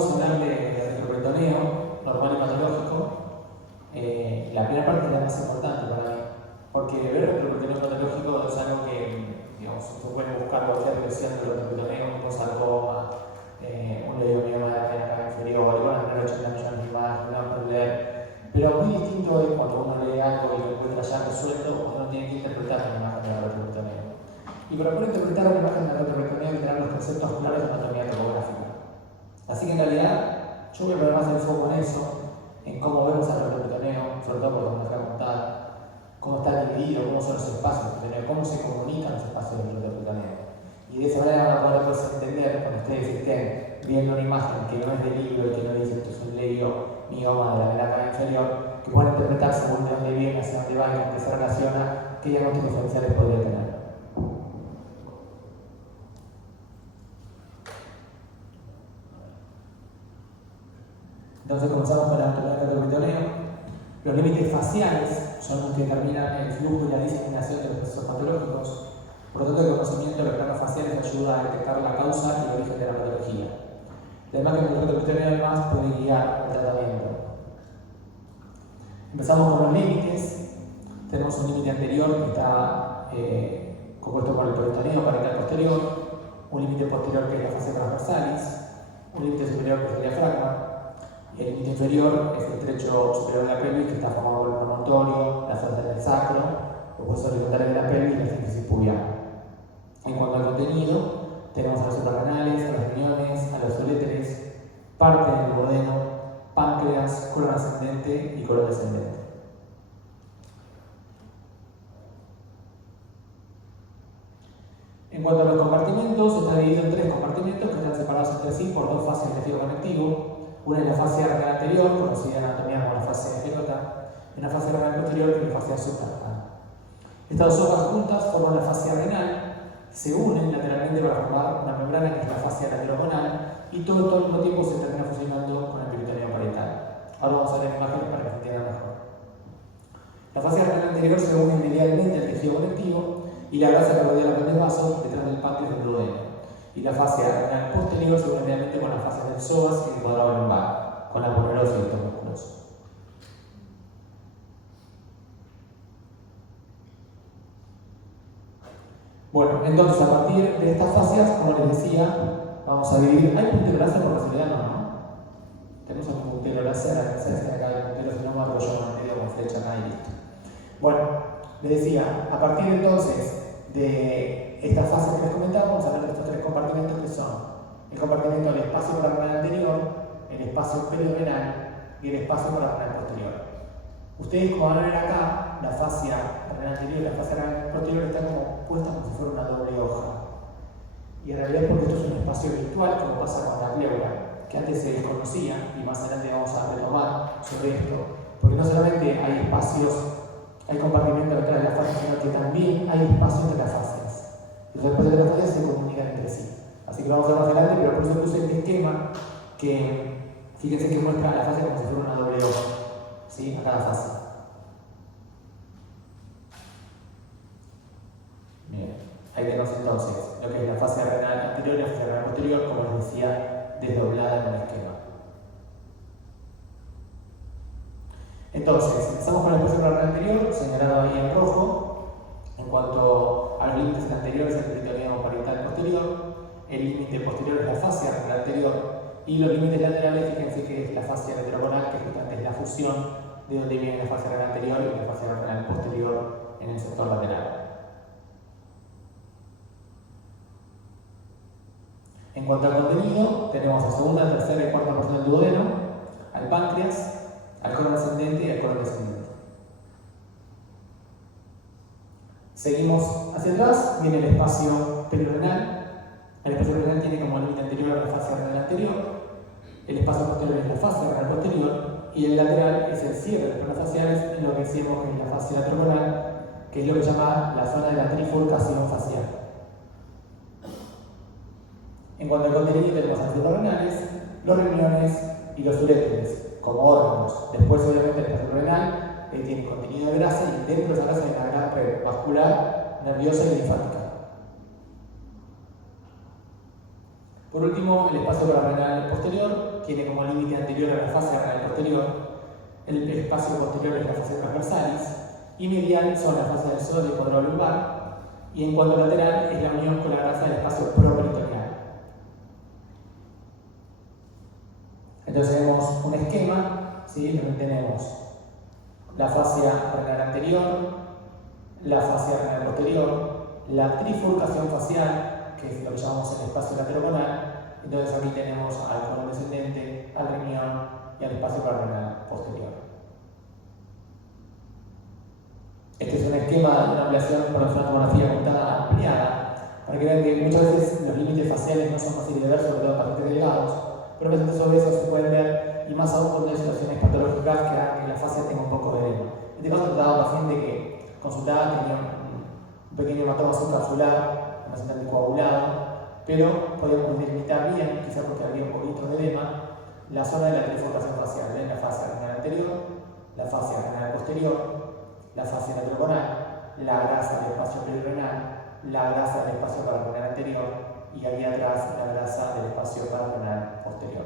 vamos a hablar de retroperitoneo normal y patológico. La primera parte es la más importante para mí, porque ver retroperitoneo patológico es algo que, digamos, se puede buscar cualquier lesión del retroperitoneo, como sarcoma, un leiomioma de la vena cava inferior, y van a tener 80 millones de imágenes, van a perder. Pero muy distinto es cuando uno lee algo y lo encuentra ya resuelto, uno tiene que interpretar la imagen del retroperitoneo. Y para poder interpretar la imagen del retroperitoneo hay que tener los conceptos claros de anatomía topográfica. Así que en realidad yo voy a poner más el foco en eso, en cómo vemos al retroperitoneo, sobre todo por lo que nos voy a contar, cómo está dividido, cómo son los espacios del peritoneio, cómo se comunican los espacios del retroperitoneo. Y de esa manera van a poder después entender, cuando ustedes estén viendo una imagen que no es del libro y que no dice esto es un leiomioma de la vena cava inferior, que pueden interpretar según de dónde viene, hacia dónde va y con qué se relaciona, qué diagnósticos diferenciales podría tener. Entonces comenzamos con la anatomía del retroperitoneo. Los límites faciales son los que determinan el flujo y la diseminación de los procesos patológicos. Por lo tanto, el conocimiento de los planos faciales ayuda a detectar la causa y el origen de la patología. La imagen del retroperitoneo además puede guiar el tratamiento. Empezamos con los límites. Tenemos un límite anterior que está compuesto por el peritoneo parietal posterior, un límite posterior que es la fascia transversalis, un límite superior que es el diafragma, y el límite inferior es el trecho superior de la pelvis que está formado por el promontorio, la fascia del sacro, los huesos horizontales de la pelvis y la sínfisis pubiana. En cuanto al contenido, tenemos a los suprarrenales, a los riñones, a los uréteres, parte del duodeno, páncreas, colon ascendente y colon descendente. En cuanto a los compartimentos, está dividido en 3 compartimentos que están separados entre sí por 2 fases de tejido conectivo. Una es la fascia renal anterior, conocida en anatomía como la fascia esclerota, y una fascia renal posterior que es la fascia subrenal. Estas 2 hojas juntas forman la fascia renal, se unen lateralmente para formar una membrana que es la fascia laterogonal y todo al mismo tiempo se termina fusionando con el peritoneo parietal. Ahora vamos a ver imágenes para que se entiendan mejor. La fascia renal anterior se une medialmente al tejido conectivo y la grasa que rodea los grandes vasos detrás del páncreas del duodeno. Y la fascia renal posterior se une medialmente con las fascias del psoas y del cuadrado lumbar, con la aponeurosas y estos músculos. Bueno, entonces a partir de estas fascias, como les decía, vamos a dividir. ¿Hay puntero láser por casualidad? No. Tenemos un puntero láser, a veces acá el puntero, si no me arroyo en medio con flecha acá y listo. Bueno, les decía, a partir entonces de estas fases que les comentaba, vamos a hablar de estos 3 compartimentos que son el compartimento del espacio renal anterior, el espacio perirenal y el espacio renal posterior. Ustedes como van a ver acá, la fascia renal anterior y la fascia renal posterior están como puestas como si fuera una doble hoja. Y en realidad es porque esto es un espacio virtual, como pasa con la pleura, que antes se desconocía, y más adelante vamos a retomar sobre esto, porque no solamente hay espacios, hay compartimentos detrás de la fascia, sino que también hay espacios entre las fascias. Los espacios de las fascias se comunican entre sí. Así que lo vamos a ver más adelante, pero por eso puse este esquema que, fíjense que muestra la fascia como si fuera una doble hoja, ¿sí? A cada fascia. Bien, ahí tenemos entonces lo que es la fascia renal anterior y la fascia renal posterior, como les decía, desdoblada en el esquema. Entonces, empezamos con el espacio renal anterior, señalado ahí en rojo. En cuanto a los límites anteriores, el peritoneo parietal posterior, el límite posterior es la fascia renal anterior, y los límites laterales, fíjense que es la fascia laterogonal, que justamente es la fusión de donde viene la fascia renal anterior y la fascia renal posterior en el sector lateral. En cuanto al contenido, tenemos la segunda, tercera y cuarta porción del duodeno, al páncreas, al colon ascendente y al colon descendente. Seguimos hacia atrás, viene el espacio perirenal. El espacio perirenal tiene como límite anterior a la fascia renal anterior, el espacio posterior es la fascia renal posterior y el lateral es el cierre de los planos faciales en lo que decimos que es la fascia laterogonal, que es lo que se llama la zona de la trifurcación facial. En cuanto al contenido, tenemos a los suprarrenales, los riñones y los uréteres como órganos. Después, obviamente, el espacio renal tiene contenido de grasa y dentro de esa grasa hay una gran red vascular, nerviosa y linfática. Por último, el espacio pararrenal posterior tiene como límite anterior a la fascia renal posterior. El espacio posterior es la fascia transversalis y medial son las fascias del psoas y cuadrado lumbar. Y en cuanto lateral es la unión con la grasa del espacio properitoneal. Entonces tenemos un esquema, ¿sí? Donde tenemos la fascia renal anterior, la fascia renal posterior, la trifurcación facial, que es lo que llamamos el espacio lateroconal. Entonces aquí tenemos al colon descendente, al riñón y al espacio pararrenal posterior. Este es un esquema de una ampliación por una tomografía puntada ampliada, para que vean que muchas veces los límites faciales no son fáciles de ver, sobre todo en pacientes delgados, pero pacientes obesos se pueden ver, y más aún cuando hay situaciones patológicas que hagan que la fascia tenga un poco de edema. En este caso trataba un paciente que consultaba, tenía un pequeño hematoma subcapsular, un paciente anticoagulado, pero podíamos delimitar bien, quizás porque había un poquito de edema, la zona de la trifurcación facial, ¿ven? La fascia renal anterior, la fascia renal posterior, la fascia lateroconal, la grasa del espacio perirenal, la grasa del espacio pararrenal anterior y aquí atrás la grasa del espacio pararrenal posterior.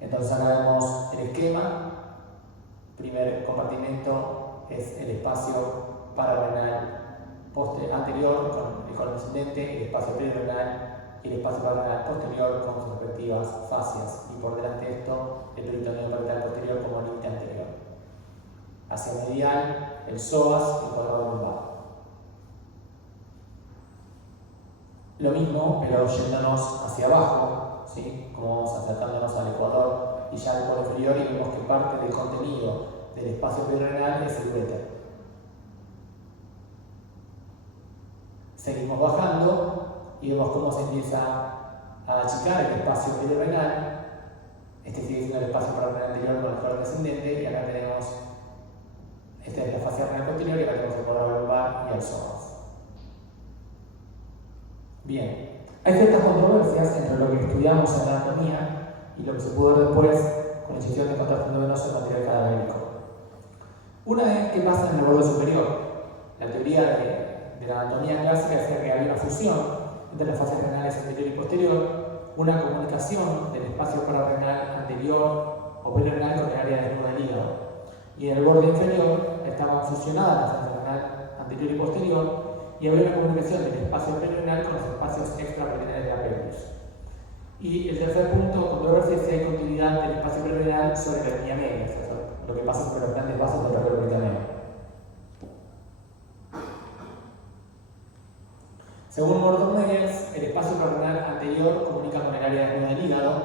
Entonces acá vemos el esquema. Primer compartimento es el espacio pararrenal anterior con el colon descendente, el espacio perirenal y el espacio pararrenal posterior con sus respectivas fascias, y por delante de esto el peritoneo parietal posterior como límite anterior. Hacia medial el psoas y el cuadrado lumbar. Lo mismo, pero yéndonos hacia abajo, ¿sí? Como vamos acercándonos al ecuador y ya al polo inferior, y vemos que parte del contenido del espacio perirenal es el uréter. Seguimos bajando y vemos cómo se empieza a achicar el espacio perirenal. Este sigue siendo el espacio pararrenal anterior con el colon descendente, y acá tenemos, esta es la fascia renal posterior, y acá tenemos el cuadrado lumbar y el psoas. Bien, hay ciertas controversias entre lo que estudiamos en la anatomía y lo que se pudo ver después con la inyección de contacto venoso en material cadavérico. Una es qué pasa en el borde superior. La teoría de la anatomía clásica decía que había una fusión entre las fascias renales anterior y posterior, una comunicación del espacio pararrenal anterior o perirenal con el área desnuda del hígado. Y en el borde inferior estaban fusionadas las fascias renal anterior y posterior, y había una comunicación del espacio perirenal con los espacios extraperineales de la pelvis. Y el tercer punto, controversia, es si hay continuidad del espacio perirenal sobre la línea media, lo que pasa sobre los grandes vasos del trapeo peritoneo. Según Morton-Meyers, el espacio pararrenal anterior comunica con el área desnuda del hígado.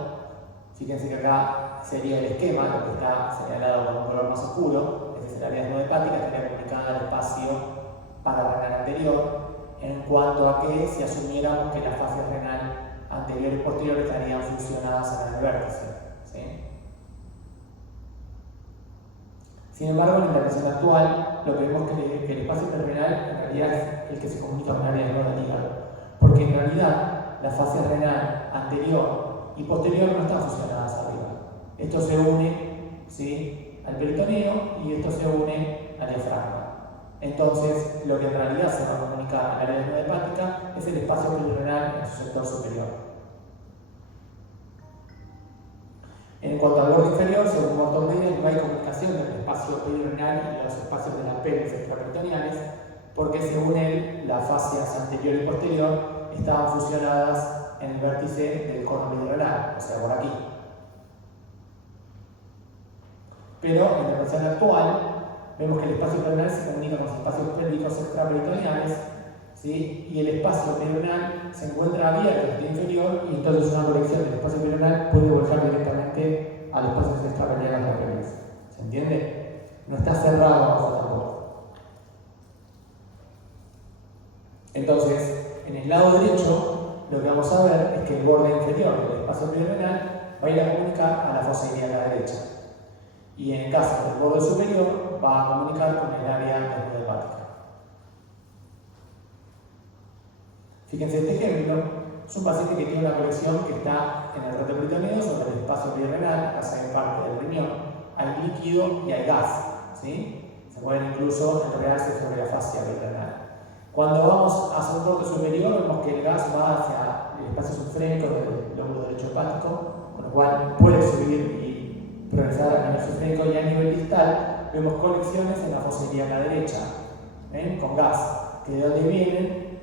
Fíjense que acá sería el esquema, lo que está señalado con un color más oscuro. Este es el área desnuda hepática, estaría comunicada al espacio pararrenal anterior, en cuanto a que si asumiéramos que las fascias renal anterior y posterior estarían fusionadas en el vértice, ¿sí? Sin embargo, en la intervención actual, lo que vemos es que el espacio perirenal en realidad es el que se comunica con el área desnuda del hígado, porque en realidad las fascias renal anterior y posterior no están fusionadas arriba. Esto se une, ¿sí?, al peritoneo, y esto se une al diafragma. Entonces, lo que en realidad se va a comunicar al área desnuda hepática es el espacio perirenal en su sector superior. En cuanto al borde inferior, según Morton-Meyers, no hay comunicación entre el espacio perirenal y los espacios de la pelvis extraperitoneales, porque según él, las fascias anterior y posterior estaban fusionadas en el vértice del cono perirenal, o sea, por aquí. Pero en la versión actual, vemos que el espacio perirenal se comunica con los espacios pélvicos extraperitoneales, ¿sí? Y el espacio perirenal se encuentra abierto en el inferior, y entonces una conexión del espacio perirenal puede volcar directamente al espacio extraperitoneal de la pelvis. ¿Se entiende? No está cerrado abajo tampoco. Entonces, en el lado derecho, lo que vamos a ver es que el borde inferior del espacio perirenal va a ir a comunicar a la fosa ilíaca derecha. Y en el caso del borde superior, va a comunicar con el área desnuda hepática. Fíjense, este ejemplo es un paciente que tiene una colección que está en el retroperitoneo sobre el espacio perirenal. Acá se ve parte del riñón. Hay líquido y hay gas, ¿sí? Se pueden incluso enredarse sobre la fascia perirenal. Cuando vamos hacia un borde superior, vemos que el gas va hacia el espacio subfrénico del lóbulo derecho hepático, con lo cual puede subir y progresar a nivel subfrénico, y a nivel distal vemos conexiones en la fosa ilíaca derecha, con gas, que de donde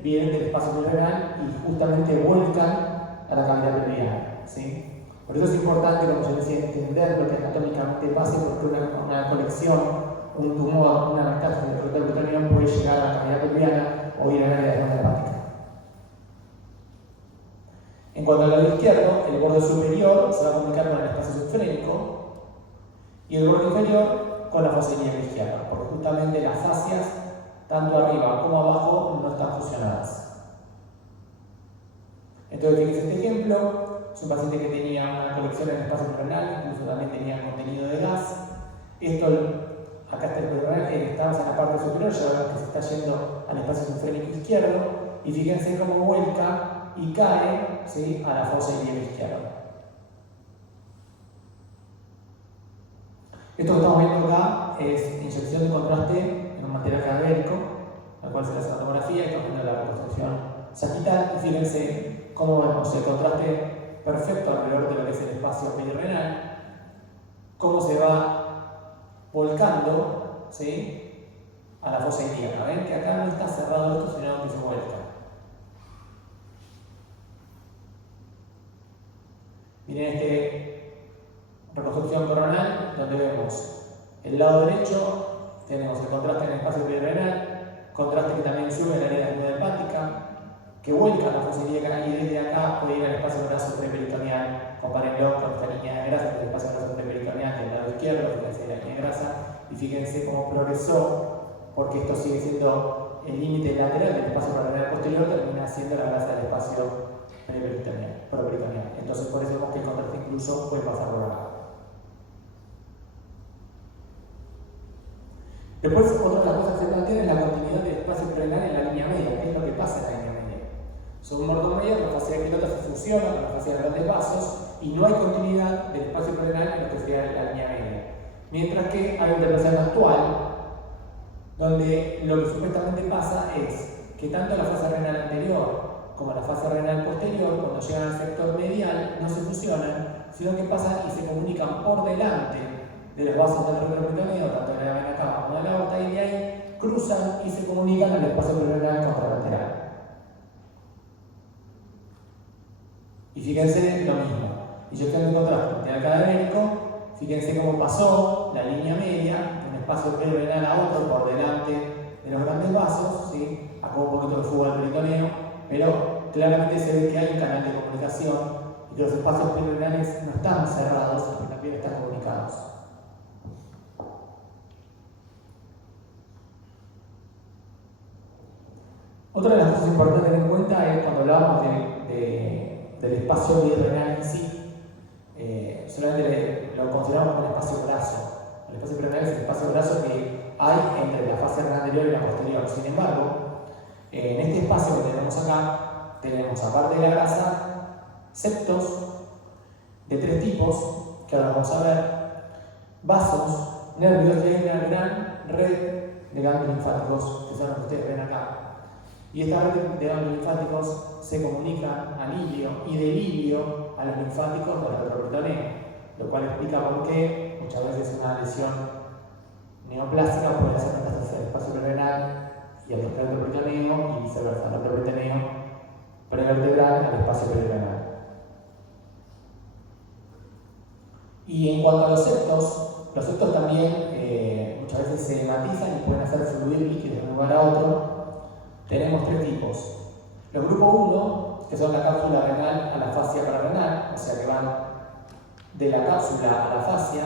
vienen del espacio pleural y justamente vuelcan a la cavidad pelviana, ¿sí? Por eso es importante, como yo decía, entender lo que anatómicamente pasa, porque una colección, un tumor, una metástasis del recto peritoneal puede llegar a la cavidad pelviana o ir al área de la hepática. En cuanto al lado izquierdo, el borde superior se va a comunicar con el espacio subfrénico y el borde inferior con la fosa ilíaca izquierda, porque justamente las fascias, tanto arriba como abajo, no están fusionadas. Entonces, fíjense este ejemplo. Es un paciente que tenía una colección en el espacio pleural, incluso también tenía contenido de gas. Esto, acá está el pleural, estamos en la parte superior, ya vemos que se está yendo al espacio subfrénico izquierdo, y fíjense cómo vuelca y cae, ¿sí?, a la fosa ilíaca izquierda. Esto que estamos viendo acá es inyección de contraste en un material cadavérico, al cual se le hace la tomografía, y estamos viendo la reconstrucción sagital, y fíjense cómo vemos el contraste perfecto alrededor de lo que es el espacio perirrenal, cómo se va volcando, ¿sí?, a la fosa ilíaca. Ven que acá no está cerrado esto, sino que se vuelca. Miren reconstrucción coronal, donde vemos el lado derecho, tenemos el contraste en el espacio perirrenal, contraste que también sube en la área de la hepática, que vuelca a la fosa ilíaca, y desde acá puede ir al espacio graso preperitoneal. Compárenlo con esta línea de grasa, que es el espacio graso preperitoneal del lado izquierdo, fíjense la línea de grasa, y fíjense cómo progresó, porque esto sigue siendo el límite lateral del espacio paralelo posterior, termina siendo la grasa del espacio preperitoneal. Entonces, por eso vemos que el contraste incluso puede pasar por acá. Después, otra de las cosas que se plantea es la continuidad del espacio pleural en la línea media. ¿Qué es lo que pasa en la línea media? Son mordomedias, la fascia de pelota se fusiona con la fascia de grandes vasos y no hay continuidad del espacio pleural en lo que sería la línea media. Mientras que hay una interpretación actual donde lo que supuestamente pasa es que tanto la fascia renal anterior como la fascia renal posterior, cuando llegan al sector medial, no se fusionan, sino que pasan y se comunican por delante de los vasos del retroperitoneo, tanto de la vena cava como de la aorta, y de ahí cruzan y se comunican al espacio pleural contralateral. Y fíjense lo mismo. Y yo tengo que encontrar material cadavérico, fíjense cómo pasó la línea media de un espacio pleural a otro por delante de los grandes vasos, ¿sí? Acá un poquito de fuga del peritoneo, pero claramente se ve que hay un canal de comunicación y que los espacios pleurales no están cerrados, sino que también están comunicados. Otra de las cosas importantes a tener en cuenta es cuando hablamos del espacio renal en sí, solamente lo consideramos como un espacio graso. El espacio renal es el espacio graso que hay entre la fase renal anterior y la posterior. Sin embargo, en este espacio que tenemos acá, tenemos, aparte de la grasa, septos de tres tipos, que ahora vamos a ver, vasos, nervios, y hay una gran red de ganglios linfáticos, que son los que ustedes ven acá. Y esta red de ganglios linfáticos se comunica al ilio y del ilio a los linfáticos del retroperitoneo, lo cual explica por qué muchas veces una lesión neoplástica puede hacer metástasis al espacio renal y al retroperitoneo, y viceversa, al retroperitoneo prevertebral al espacio perirenal. Y en cuanto a los septos también muchas veces se matizan y pueden hacer fluir líquidos de un lugar a otro. Tenemos tres tipos. Los grupos 1, que son la cápsula renal a la fascia pararrenal, o sea que van de la cápsula a la fascia.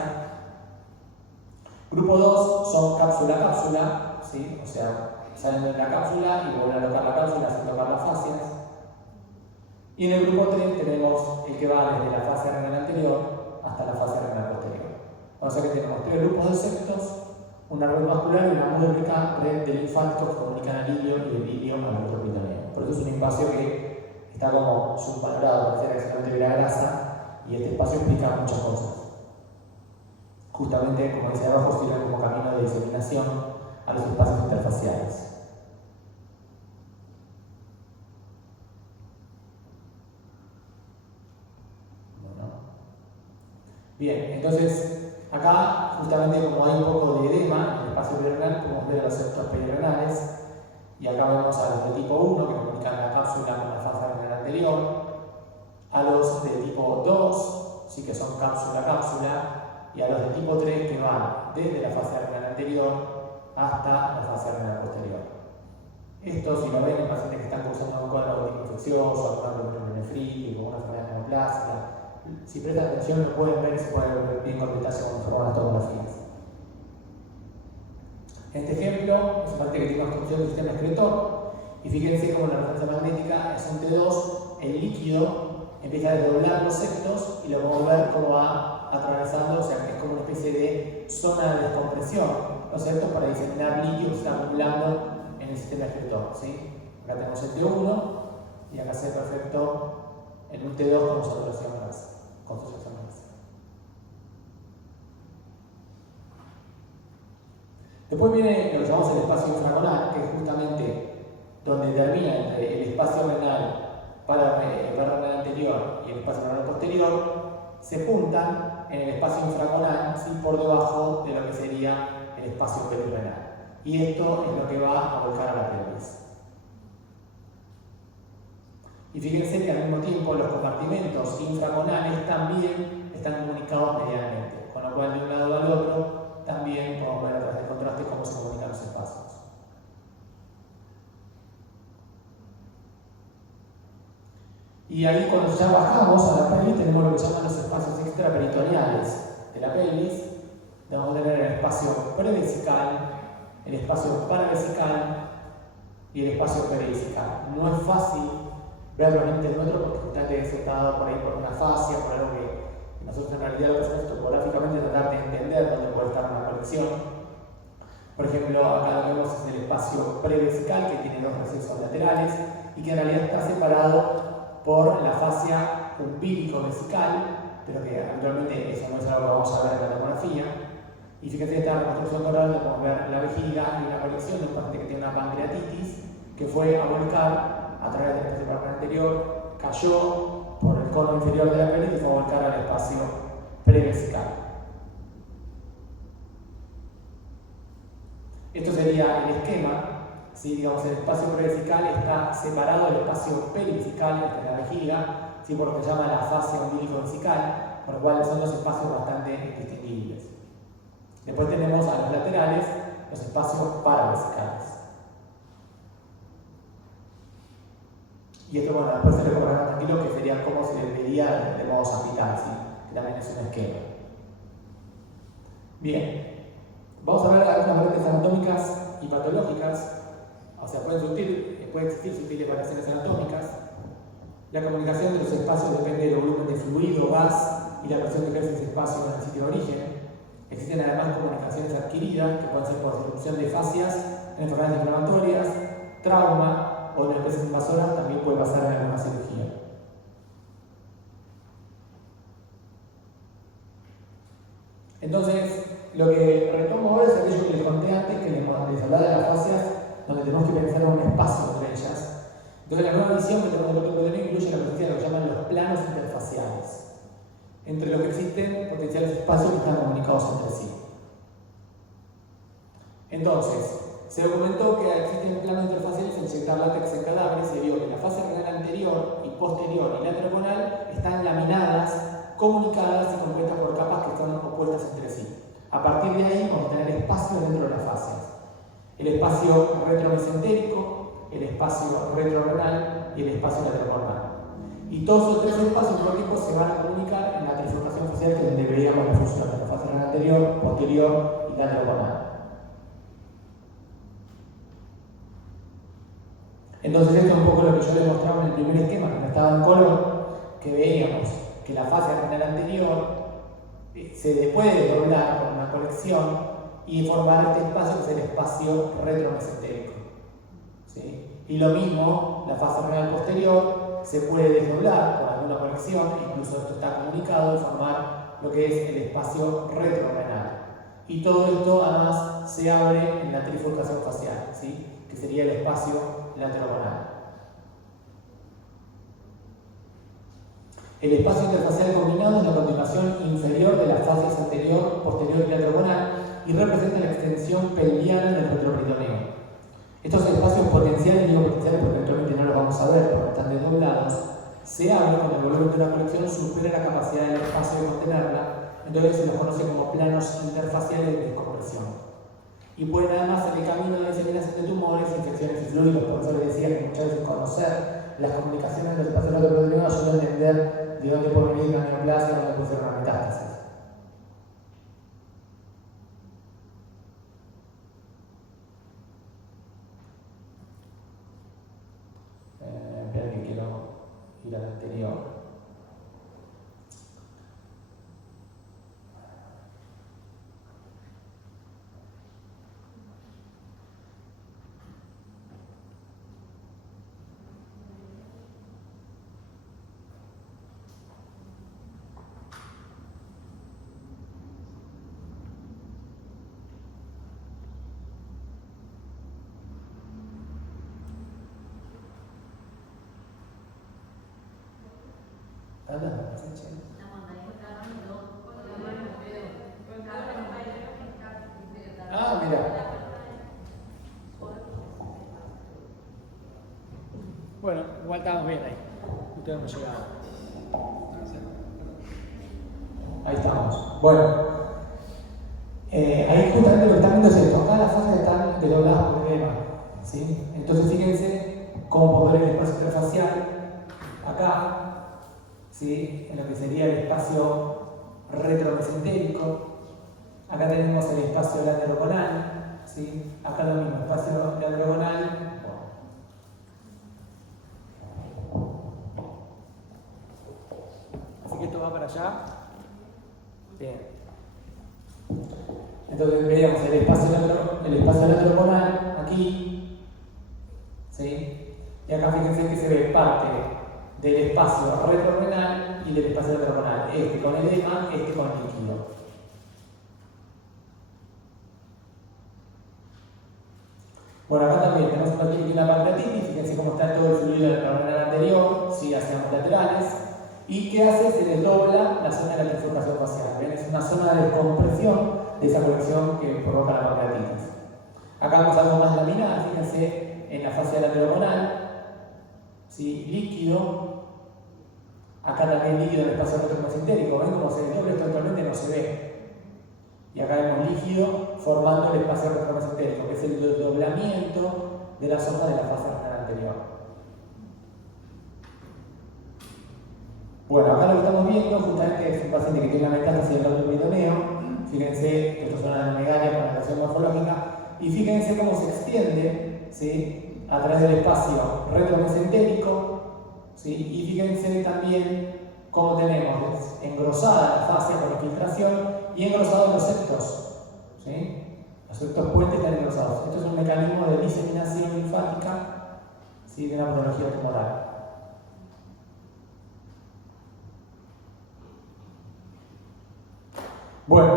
Grupo 2 son cápsula-cápsula, ¿sí? O sea, salen de la cápsula y vuelven a tocar la cápsula sin tocar las fascias. Y en el grupo 3 tenemos el que va desde la fascia renal anterior hasta la fascia renal posterior. O sea que tenemos tres grupos de septos, una red vascular y una muy rica red de linfáticos que comunican al ilio y del ilio al retroperitoneo. Por eso es un espacio que está como subvalorado, parece exactamente la grasa, y este espacio explica muchas cosas. Justamente, como dice abajo, sirve como camino de diseminación a los espacios interfaciales. Bien, entonces acá justamente como hay un poco de edema en el espacio perirenal, podemos ver a los septos perirenales, y acá vemos a los de tipo 1 que comunican la cápsula con la fase renal anterior, a los de tipo 2, sí que son cápsula-cápsula, y a los de tipo 3 que van desde la fase renal anterior hasta la fase renal posterior. Esto, si lo ven en pacientes que están cursando un cuadro infeccioso, algún problema nefrítico, una enfermedad neoplásica, si prestan atención lo pueden ver y se puede ver bien con detalle con las tomografías. En este ejemplo, es un paciente que tiene obstrucción del sistema excretor, y fíjense cómo la resonancia magnética es un T2, el líquido empieza a desdoblar los septos y lo podemos ver cómo va atravesando, o sea que es como una especie de zona de descompresión, los septos para diseminar líquido que se está acumulando en el sistema excretor. ¿Sí? Acá tenemos el T1 y acá se ve perfecto en un T2 con saturación gas. Después viene lo que llamamos el espacio infraconal, que es justamente donde termina entre el espacio renal renal anterior y el espacio renal posterior, se juntan en el espacio infraconal, ¿sí? Por debajo de lo que sería el espacio perirenal. Y esto es lo que va a volcar a la pelvis. Y fíjense que al mismo tiempo los compartimentos infraconales también están comunicados medianamente, con lo cual de un lado al otro también podemos ver a través del contraste cómo se comunican los espacios. Y ahí cuando ya bajamos a la pelvis tenemos lo que llaman los espacios extraperitoneales de la pelvis. Vamos a tener el espacio prevesical, el espacio paravesical y el espacio perivesical. No es fácil verlo en el nuestro porque justamente está dado por ahí por una fascia, por algo que nosotros en realidad lo que hacemos topográficamente es tratar de entender dónde puede estar una conexión. Por ejemplo, acá lo que vemos es el espacio prevesical que tiene dos recesos laterales y que en realidad está separado por la fascia umbílico-vesical, pero que actualmente eso no es algo que vamos a ver en la tomografía. Y fíjense esta reconstrucción coronal, podemos ver la vejiga y una colección de un paciente que tiene una pancreatitis que fue a volcar a través del espacio parietal anterior, cayó por el cono inferior de la pelvis y fue a volcar al espacio prevesical. Esto sería el esquema. ¿Sí? Digamos, el espacio prevesical está separado del espacio perivesical, de la vejiga, ¿sí? Por lo que se llama la fascia umbilico-vesical, por lo cual son dos espacios bastante distinguibles. Después tenemos a los laterales los espacios paravesicales. Y esto, bueno, después se recordará tranquilo que sería cómo se debería de modo sapital, ¿sí? Que también es un esquema. Bien, vamos a ver algunas variantes anatómicas y patológicas. O sea, puede existir sutiles variaciones anatómicas. La comunicación de los espacios depende del volumen de fluido, gas y la presión que ejerce ese espacio en el sitio de origen. Existen además comunicaciones adquiridas que pueden ser por disrupción de fascias en enfermedades inflamatorias, trauma o en especies invasoras, también puede pasar en alguna cirugía. Entonces, lo que retomo ahora es aquello que les conté antes, que les hablaba de las fascias, donde tenemos que pensar en un espacio entre ellas. Entonces, la nueva visión que tenemos del cuerpo incluye la presencia de lo que llaman los planos interfaciales, entre los que existen potenciales espacios que están comunicados entre sí. Entonces, se documentó que existen planos interfaciales al inyectar látex en cadáveres y se vio que la fase renal anterior y posterior y lateroconal están laminadas, comunicadas y compuestas por capas que están opuestas entre sí. A partir de ahí vamos a tener espacios dentro de las fascias. El espacio retromesentérico, el espacio retrorenal y el espacio laterocornal. Y todos esos tres espacios biológicos se van a comunicar en la trifurcación facial, que es donde veíamos la fusión de la fase renal anterior, posterior y laterocornal. Entonces esto es un poco lo que yo les mostraba en el primer esquema, que estaba en color, que veíamos que la fase renal anterior se puede desdoblar con una colección y formar este espacio que es el espacio retromesentérico. ¿Sí? Y lo mismo, la fase renal posterior se puede desdoblar con alguna conexión, incluso esto está comunicado, y formar lo que es el espacio retrorenal. Y todo esto además se abre en la trifurcación facial, ¿sí? Que sería el espacio lateroconal. El espacio interfacial combinado es la continuación inferior de las fascias anterior, posterior y lateral y representa la extensión pelviana del retroperitoneo. Estos espacios potenciales, digo potenciales porque eventualmente no los vamos a ver porque están desdoblados, se abre cuando el volumen de una colección supera la capacidad del espacio de contenerla, entonces se los conoce como planos interfaciales de descompresión. Y pueden además ser el camino de diseminación de tumores, infecciones y fluidos. Por eso les decía que muchas veces conocer las comunicaciones del espacio retroperitoneo ayuda a entender de dónde puede venir una neoplasia y dónde puede ser una metástasis. Espera que quiero ir al anterior. Ah, mira. Bueno, igual estábamos bien ahí. Ustedes no llegaron. Ahí estamos. Bueno, ahí justamente lo que están viendo es esto. Acá las fases están desdobladas por el edema, ¿sí? Entonces fíjense cómo podemos ver el espacio interfacial acá, ¿sí? En lo que sería el espacio retromesentérico. Acá tenemos el espacio lateroconal, ¿sí? Acá lo mismo, espacio lateroconal. Así que esto va para allá. Bien. Entonces veríamos el espacio lateroconal aquí, ¿sí? Y acá fíjense que se ve parte del espacio retrorenal y del espacio lateroconal. Este con edema, este con líquido. Bueno, acá también tenemos una pancreatitis y una pancreatitis. Fíjense cómo está todo el fluido del renal anterior, ¿sí? Hacia ambos laterales. ¿Y qué hace? Se desdobla la zona de la trifurcación facial. ¿Ven? Es una zona de descompresión de esa colección que provoca la pancreatitis. Acá vemos algo más laminar, fíjense en la fascia lateroconal, ¿sí? Líquido. Acá también líquido en el espacio retromesentérico. ¿Ven cómo se desdobla? Esto actualmente no se ve. Y acá vemos líquido formando el espacio retromesentérico, que es el desdoblamiento de la zona de la fase renal anterior. Bueno, acá lo que estamos viendo justamente es un paciente que tiene una metástasis del retroperitoneo. Fíjense, esto es una anomegalia con alteración morfológica. Y fíjense cómo se extiende, ¿sí? A través del espacio retromesentérico, ¿sí? Y fíjense también cómo tenemos engrosada la fascia con infiltración y engrosados los septos, ¿sí? Los septos puentes están engrosados. Esto es un mecanismo de diseminación linfática, ¿sí? De una patología tumoral. Bueno,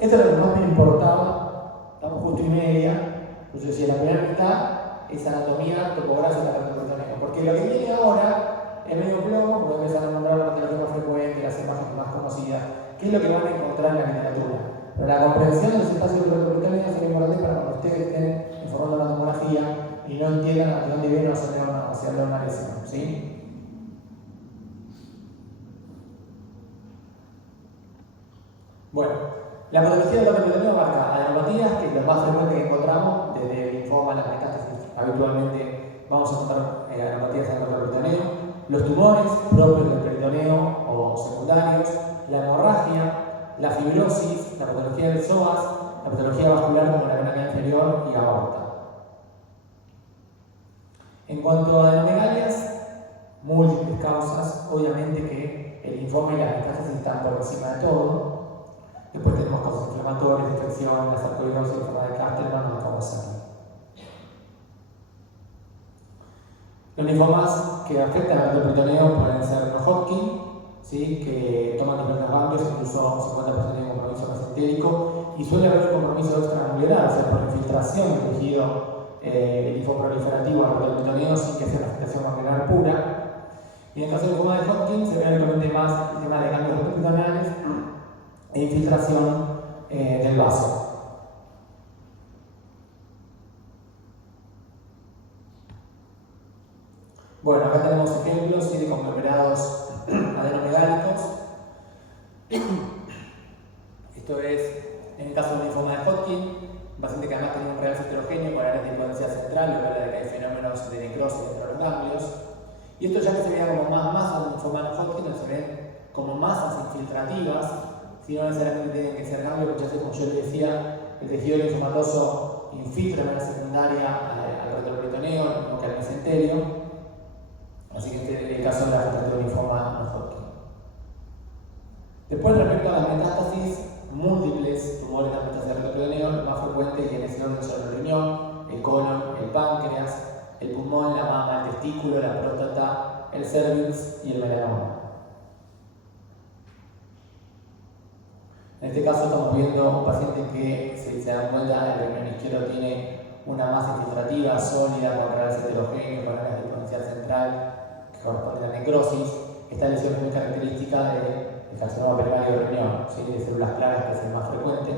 esto es lo que más me importaba. Estamos justo y media. Pues yo decía, la primera mitad es anatomía topográfica del retroperitoneo. Porque lo que viene ahora es medio plomo, porque empezar a nombrar la patología más frecuente, las imágenes más conocidas. ¿Qué es lo que van a encontrar en la literatura? Pero la comprensión de los espacios del retroperitoneo es importante para cuando ustedes estén informando una tomografía y no entiendan a dónde viene hacia una lesión, ¿sí? Bueno, la patología del retroperitoneo abarca adenopatías, que es lo más frecuente que encontramos, desde el linfoma, las metástasis. Habitualmente vamos a encontrar adenopatías del retroperitoneo, los tumores propios del peritoneo o secundarios, la hemorragia, la fibrosis, la patología del psoas, la patología vascular como la vena inferior y aorta. En cuanto a adenomegalias, múltiples causas, obviamente que el linfoma y las metástasis están por encima de todo. Después tenemos causas inflamatorias, infección, la sarcoidosis, la forma de Castleman o de Kawasaki. Los linfomas que afectan al retroperitoneo pueden ser no Hodgkin, ¿sí? Que toman diferentes ganglios, incluso un 50% de compromiso mesentérico, y suele haber un compromiso extranuclear, o sea, por infiltración del tejido linfoproliferativo al retroperitoneo sin que sea una afectación ganglionar pura. Y en el caso del linfoma de Hodgkin se ve habitualmente más el tema de ganglios retroperitoneales e infiltración del vaso. Bueno, acá tenemos ejemplos de conglomerados adenomegálicos. Esto es, en el caso del linfoma de Hodgkin, un paciente que además tenía un real heterogéneo con áreas de hipodensidad central, lo que habla de que hay fenómenos de necrosis dentro de los ganglios. Y esto ya que se veía como más masas del linfoma de Hodgkin, no se ven como masas infiltrativas, si no necesariamente tienen que ser ganglios, porque ya sé, como yo les decía, el tejido linfomatoso infiltra de manera secundaria al retroperitoneo, no que al mesenterio. Así que este es el caso de la afectación del linfoma de Hodgkin. Después, respecto a las metástasis, múltiples tumores de metástasis del retroperitoneo, lo más frecuente y en ese orden son el riñón, el colon, el páncreas, el pulmón, la mama, el testículo, la próstata, el cervix y el melanoma. En este caso estamos viendo un paciente que, si se dan cuenta, el riñón izquierdo tiene una masa infiltrativa sólida con reales heterogéneos, con áreas de hipodensidad central que corresponden a la necrosis. Esta lesión es muy característica del carcinoma primario del riñón, ¿sí? De células claras, que es el más frecuente.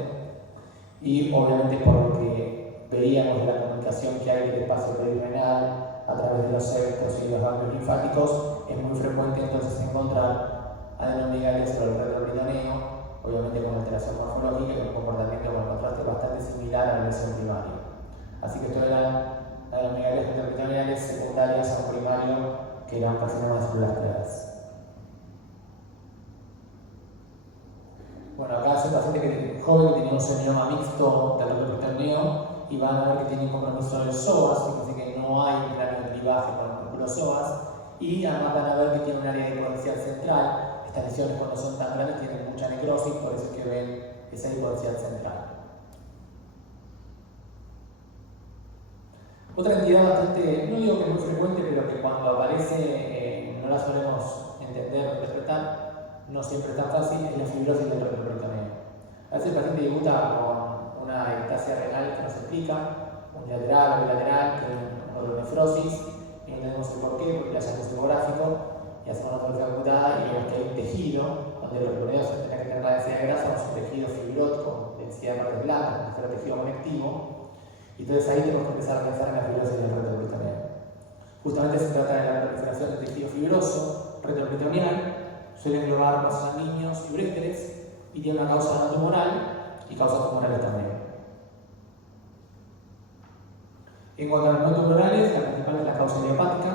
Y obviamente por lo que veíamos de la comunicación que hay del espacio perirenal a través de los septos y los ganglios linfáticos, es muy frecuente entonces encontrar adenomegalias sobre el retroperitoneo, obviamente con alteración morfológica y un comportamiento con contraste bastante similar a la lesión primaria. Así que esto eran adenomegalias retroperitonales secundarias a un primario que era un carcinoma de células claras. Bueno, acá es un paciente joven que tenía un seminoma mixto del retroperitoneo y van a ver que tiene un compromiso del psoas, así que no hay un plano de clivaje con el músculo psoas, y además van a ver que tiene un área de hipodensidad central. Estas lesiones, cuando son tan grandes, tienen mucha necrosis, por eso es que ven esa hipodensidad central. Otra entidad bastante, no digo que muy frecuente, pero que cuando aparece no la solemos entender o interpretar, no siempre es tan fácil, es la fibrosis del retroperitoneo. A veces el paciente debuta con una ectasia renal que no se explica, unilateral o bilateral, que es una neuronefrosis, y no entendemos el porqué, porque ya es psicográfico, y hacemos una fotografía computada y vemos que hay un tejido donde los retroperineos tendrán que tener la densidad de grasa, es un tejido fibrótico, densidad de partes blancas, un tejido conectivo, y entonces ahí tenemos que empezar a pensar en la fibrosis del retroperitoneo. Justamente se trata de la proliferación del tejido fibroso retroperitonal, suele englobar vasos sanguíneos y uréteres y tiene una causa no tumoral y causas tumorales también. En cuanto a las no tumorales, la principal es la causa idiopática.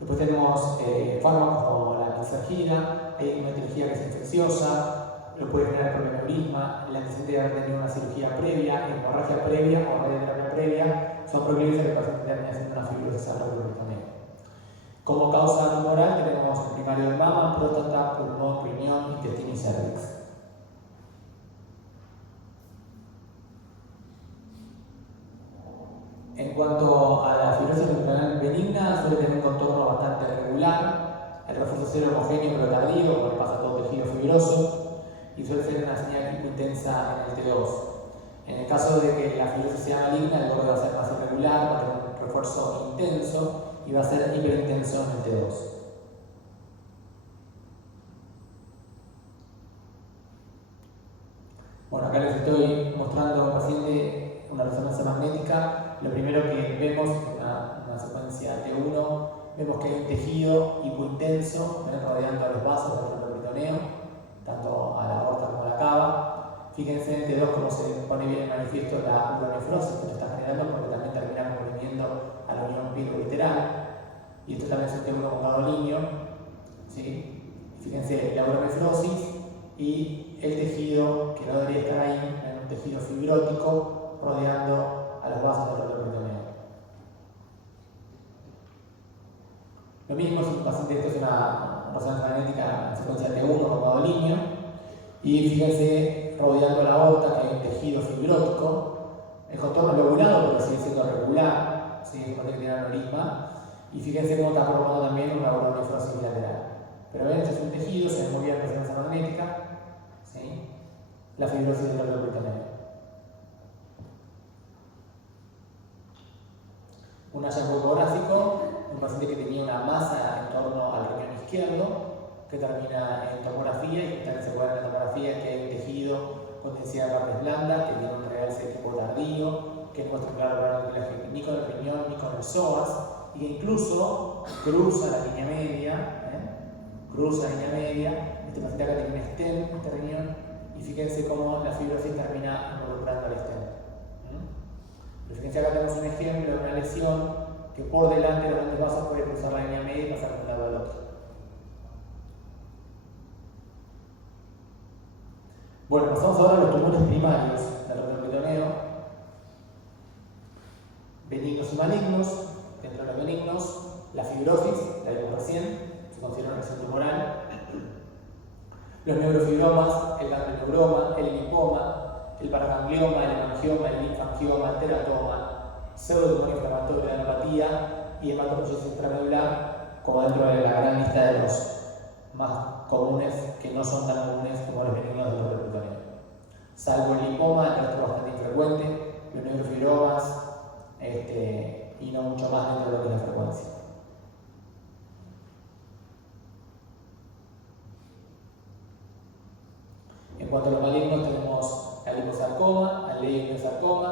Después tenemos fármacos como la lisergina, hay una cirugía que es infecciosa, lo puede generar por aneurisma, el antecedente de haber tenido una cirugía previa, hemorragia previa o radioterapia previa, son proclives a que el paciente termine haciendo una fibrosis al retroperitoneo. Como causa tumoral tenemos el primario de mama, próstata, pulmón, riñón, intestino y cervix. En cuanto a la fibrosis retroperitonal benigna, suele tener un contorno bastante regular, el refuerzo cero homogéneo pero tardío, como le pasa a todo tejido fibroso, y suele ser una señal hipointensa en el T2. En el caso de que la fibrosis sea maligna, el borde va a ser más irregular, va a tener un refuerzo intenso y va a ser hiperintenso en el T2. Bueno, acá les estoy mostrando a un paciente una resonancia magnética. Lo primero que vemos es una secuencia T1, vemos que hay un tejido hipointenso rodeando a los vasos del retroperitoneo, tanto a la aorta como a la cava. Fíjense en T2 cómo se pone bien en manifiesto la uronefrosis que está generando, porque también terminamos volviendo a la unión piloriteral. Y esto también es un T1 con gadolinio, ¿sí? Fíjense la uronefrosis y el tejido que no debería estar ahí, en un tejido fibrótico rodeando a los vasos del retroperitoneo. Lo mismo si un paciente, esto es una resonancia magnética en secuencia T1 con gadolinio, y fíjense rodeando la aorta que hay un tejido fibrótico, el contorno lobulado pero sigue siendo regular, ¿sí? Es como que tiene aneurisma, y fíjense cómo está provocando también una uronefrosis lateral. Pero ven, este es un tejido, se ve muy bien la resonancia magnética, ¿sí? La fibrosis del retroperitoneo. Un hallazgo ecográfico un paciente que tenía una masa en torno al riñón izquierdo, que termina en tomografía y que se puede ver en la tomografía que hay un tejido con densidad de partes blandas, que tiene un realce de tipo tardío, que no muestra un claro anclaje ni con el riñón ni con el psoas, y que incluso cruza la línea media, este paciente acá tiene un stent, este riñón, y fíjense cómo la fibrosis termina involucrando al stent. Pero fíjense acá tenemos un ejemplo de una lesión que por delante de los grandes vasos puede cruzar la línea media y pasar de un lado al otro. Bueno, pasamos ahora a los tumores primarios del retroperitoneo, benignos y malignos. Dentro de los benignos, la fibrosis, la vimos recién, se considera una lesión tumoral. Los neurofibromas, el ganglioneuroma, el lipoma, el paraganglioma, el hemangioma, el linfangioma, el teratoma, pseudotumor inflamatorio de la neuropatía y hematopoiesis intramedular, como dentro de la gran lista de los más comunes, que no son tan comunes como los benignos del retroperitoneo. Salvo el lipoma, el resto es bastante infrecuente, los neurofibromas, y no mucho más dentro de lo que es la frecuencia. En cuanto a los malignos, tenemos el liposarcoma, el leiomyosarcoma,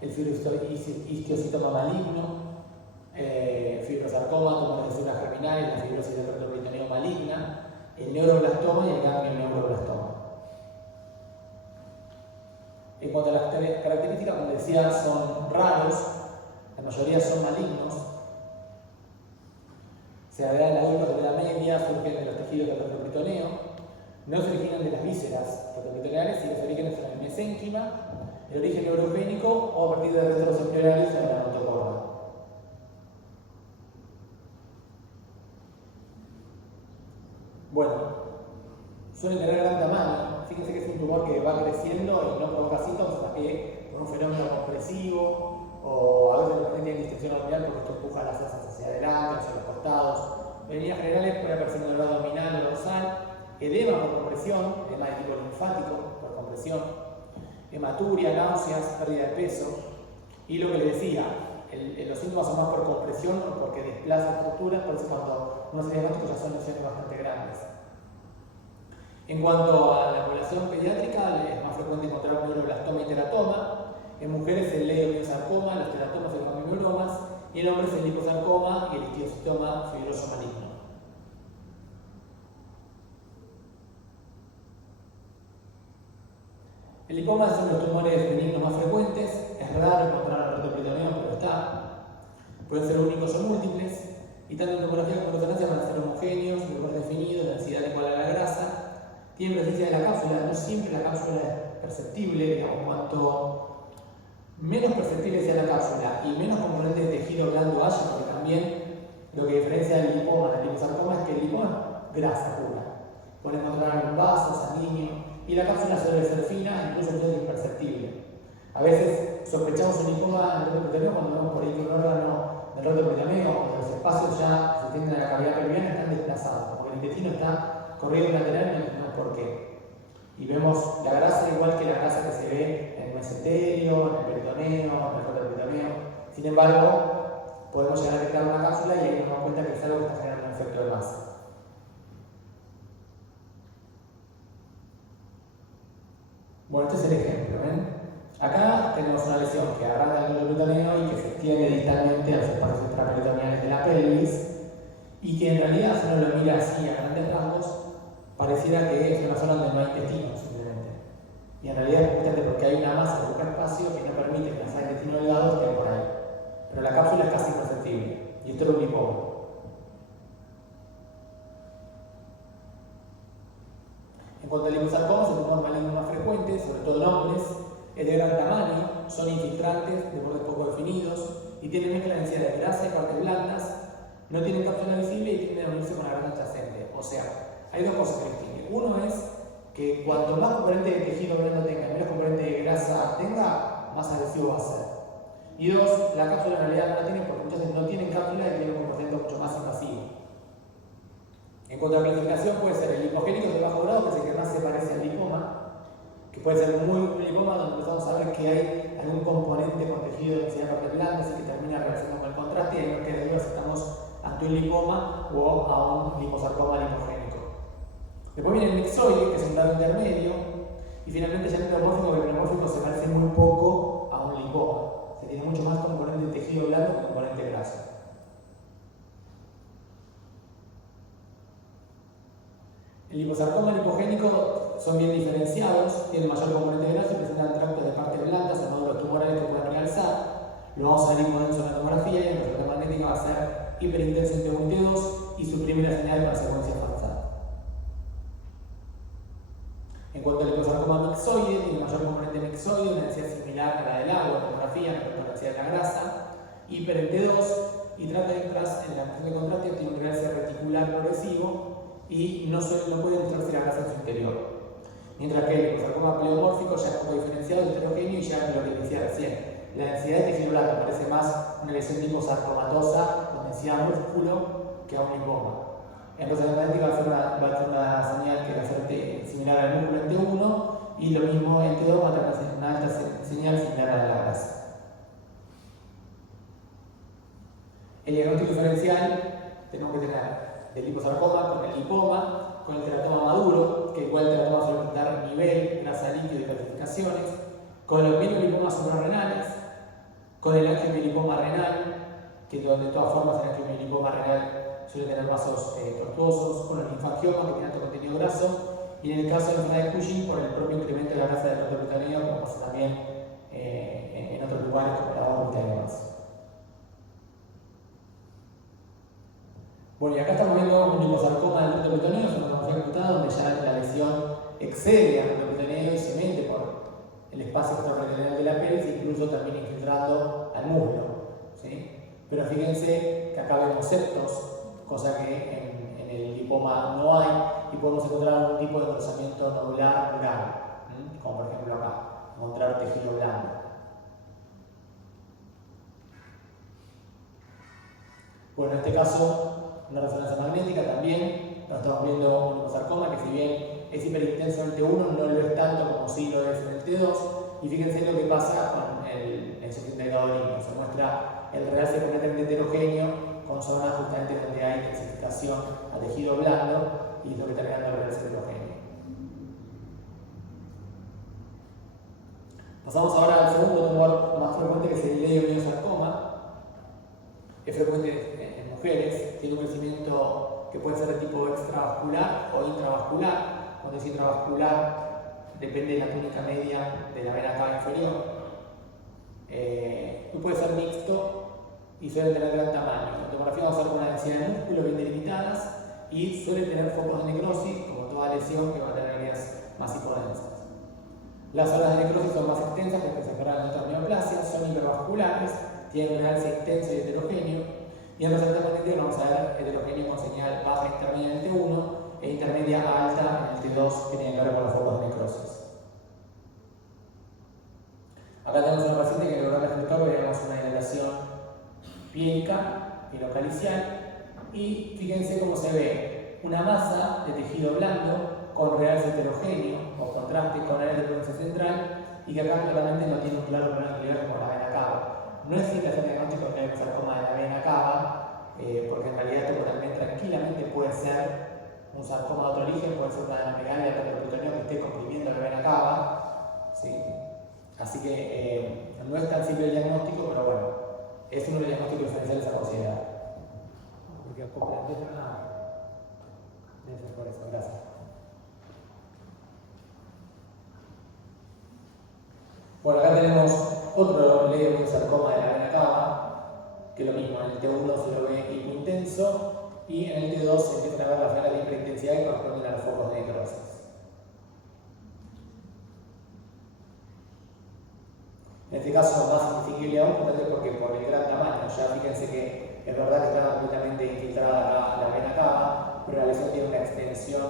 el fibrohistiocytoma maligno, fibrosarcoma, tumores de células germinales, la fibrosis del retroperitoneo maligna, el neuroblastoma y el ganglioneuroblastoma. En cuanto a las características, como decía, son raros, la mayoría son malignos. Se da en adultos de edad media, surgen de los tejidos del retroperitoneo, no se originan de las vísceras retroperitoneales, sino se originan en el mesénquima, el origen neurogénico o a partir de retrocesos embrionarios en la notocorda. Bueno, suelen tener gran tamaño. Fíjense que es un tumor que va creciendo y no provoca síntomas hasta que por un fenómeno compresivo o a veces la paciente tiene distensión abdominal porque esto empuja las asas hacia adelante, hacia los costados. En líneas generales puede aparecer en el lado abdominal o dorsal, edema por compresión, edema de tipo linfático por compresión, hematuria, náuseas, pérdida de peso. Y lo que les decía, los síntomas son más por compresión o porque desplaza estructuras, por eso cuando uno hace diagnóstico ya son lesiones bastante grandes. En cuanto a la población pediátrica, es más frecuente encontrar neuroblastoma y teratoma. En mujeres el leiomyosarcoma, los teratomas y los ganglioneuromas, y en hombres el liposarcoma y el histiocytoma fibroso maligno. El lipoma son los tumores benignos más frecuentes, es raro encontrar el retroperitoneo, pero está. Pueden ser únicos o múltiples, y tanto en tomografía como en resonancia van a ser homogéneos, lugar definido, densidad igual a la grasa. Tienen presencia de la cápsula, no siempre la cápsula es perceptible, digamos, cuanto menos perceptible sea la cápsula y menos componente de tejido blando haya, porque también lo que diferencia del lipoma del liposarcoma es que el lipoma es grasa pura. Pueden encontrar en un vaso sanguíneo y la cápsula suele ser fina, incluso es imperceptible. A veces sospechamos un lipoma en el retroperitoneo cuando vemos por ahí que un órgano del retroperitoneo o los espacios ya que se tienden a la cavidad pelviana están desplazados, porque el intestino está corriendo lateral y no es por qué. Y vemos la grasa igual que la grasa que se ve en el mesenterio, en el peritoneo, en el retroperitoneo. Sin embargo, podemos llegar a detectar una cápsula y ahí nos damos cuenta que es algo que está generando un efecto de masa. Bueno, este es el ejemplo, ¿ven? Acá tenemos una lesión que arranca el retroperitoneo y que se extiende distalmente a los espacios extraperitoneales de la pelvis y que en realidad, si uno lo mira así a grandes rasgos, pareciera que es una zona donde no hay intestino, simplemente. Y en realidad es justamente porque hay una masa que ocupa espacio que no permite que las áreas de intestino delgado estén por ahí. Pero la cápsula es casi imperceptible, y esto es un lipoma. En cuanto al liposarcoma, es el tumor maligno más frecuente, sobre todo en hombres, es de gran tamaño, son infiltrantes, de bordes poco definidos, y tienen mezcla de densidad de grasa y partes blandas, no tienen cápsula visible y tienden a unirse con la grasa adyacente. O sea, hay dos cosas que distinguen. Uno es que cuanto más componente de tejido blando tenga, menos componente de grasa tenga, más agresivo va a ser. Y dos, la cápsula en realidad no la tienen porque muchas veces no tienen cápsula y tienen un comportamiento mucho más invasivo. En cuanto a la clasificación, puede ser el lipogénico de bajo grado, que es el que más se parece al lipoma, que puede ser un lipoma donde empezamos a ver que hay algún componente con tejido de densidad de partes blandas y que termina reaccionando con el contraste, y ahí no queda duda si estamos ante un lipoma o a un liposarcoma lipogénico. Después viene el mixoide, que es un grado intermedio, y finalmente ya el pleomórfico, que el pleomórfico se parece muy poco a un lipoma. Se tiene mucho más componente de tejido blando que componente graso. El liposarcoma lipogénico son bien diferenciados, tienen mayor componente graso y presentan tractos de partes blandas o nódulos tumorales que pueden realzar. Lo vamos a ver con eso en la tomografía y en la resonancia magnética va a ser hiperintenso en T1 y T2 y suprimir la señal con la secuencia falsa. En cuanto al liposarcoma mixoide, tiene mayor componente mixoide, una densidad similar a la del agua, tomografía, en cuanto a la densidad de la grasa, hiper en T2 y trata de en la función de contraste tiene un realce reticular progresivo y no puede mostrarse la grasa en su interior. Mientras que el liposarcoma pleomórfico ya es poco diferenciado, heterogéneo y ya lo que decía recién. La densidad de tejido blando parece más una lesión tipo sarcomatosa con densidad músculo que a un lipoma. En resonancia magnética va a ser una señal que va a ser similar al músculo en T1 y lo mismo en T2 va a tener una alta señal similar a la grasa. El diagnóstico diferencial tenemos que tener el liposarcoma con el lipoma, con el teratoma maduro, que igual el teratoma suele presentar nivel, grasa líquido y calcificaciones, con los mielolipomas suprarrenales, con el angiomielipoma renal, que de todas formas el angiomielipoma renal suele tener vasos tortuosos, con los linfangiomas que tienen alto contenido graso, y en el caso de la enfermedad de Cushing por el propio incremento de la grasa del retroperitoneo, como pasa también en otros lugares como la órbita y demás. Bueno, y acá estamos viendo un liposarcoma del retroperitoneeo, es una tomografía computada donde ya la lesión excede al retroperitoneeo y se mete por el espacio extraperitoneal de la pelvis, incluso también infiltrando al muslo, ¿sí? Pero fíjense que acá vemos septos, cosa que en el lipoma no hay, y podemos encontrar algún tipo de engrosamiento nodular rural, como por ejemplo acá, encontrar tejido blando. Bueno, en este caso, una resonancia magnética también, nos estamos viendo un liposarcoma que si bien es hiperintenso en el T1, no lo es tanto como sí lo es en el T2, y fíjense lo que pasa con el insuficiente orino, se muestra el realce completamente heterogéneo con zonas justamente donde hay densificación a tejido blando y es lo que termina dando el realce heterogéneo. Pasamos ahora al segundo tumor más frecuente, que es el leiomyosarcoma. Es frecuente en mujeres, tiene un crecimiento que puede ser de tipo extravascular o intravascular. Cuando es intravascular, depende de la túnica media de la vena cava inferior. Puede ser mixto y suele tener gran tamaño. La tomografía va a ser con una densidad de músculo bien delimitadas y suele tener focos de necrosis, como toda lesión que va a tener áreas más hipodensas. Las zonas de necrosis son más extensas que se generan en otras neoplasias, son hipervasculares, tienen un realce intenso y heterogéneo, y en resonancia magnética vamos a ver heterogéneo con señal baja intermedia en el T1 e intermedia alta en el T2, que tiene que ver con los focos de necrosis. Acá tenemos una paciente que logró resultar que tenemos una dilatación piélica, pilocalicial, y fíjense cómo se ve una masa de tejido blando con realce heterogéneo o contraste con área de provincia central, y que acá claramente no tiene un claro problema que ver con la vena cava. No existe hacer diagnóstico de liposarcoma de la vena cava, porque en realidad esto también tranquilamente puede ser un sarcoma de otro origen, puede ser una adenomegalia del retroperitoneeo que esté comprimiendo la vena cava, ¿sí? Así que no es tan simple el diagnóstico, pero bueno, es uno de los diagnósticos diferenciales a considerar. Porque debe ser por eso, gracias. Bueno, acá tenemos otro leiomyosarcoma de la vena cava, que lo mismo, en el T1 se lo ve hipointenso y en el T2 se empiezan a ver las venas de hiperintensidad que corresponden a los focos de necrosis. En este caso más significable aún, porque por el gran tamaño, ya fíjense que es verdad que está completamente infiltrada acá la vena cava, pero la lesión tiene una extensión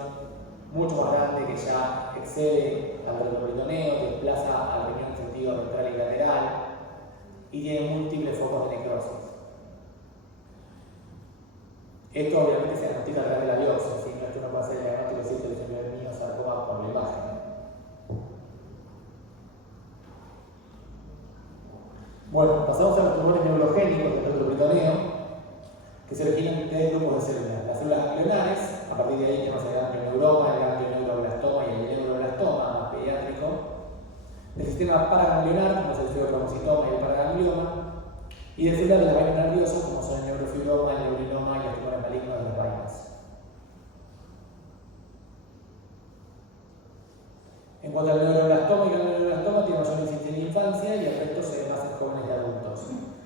mucho más grande que ya excede al retroperitoneeo, que desplaza al riñón en sentido ventral y lateral, y tiene múltiples focos de necrosis. Esto obviamente se diagnostica a través de la biopsia, ¿sí? No es que uno pueda hacer el diagnóstico si esto es el niño sarcoma por la imagen. Bueno, pasamos a los tumores neurogénicos del retroperitoneeo. que se originan de grupos de células. Las células ganglionares, a partir de ahí tenemos el ganglioneuroma, el ganglioneuroblastoma y el neuroblastoma, más pediátrico. Del sistema paraganglionar, como es el feocromocitoma y el paraganglioma, y de células de la vaina nerviosa, como son el neurofibroma, el neurinoma y los tumores malignos de las vainas. En cuanto al neuroblastoma y el neuroblastoma, tiene mayor incidencia en la infancia y el resto se ve más en jóvenes y adultos.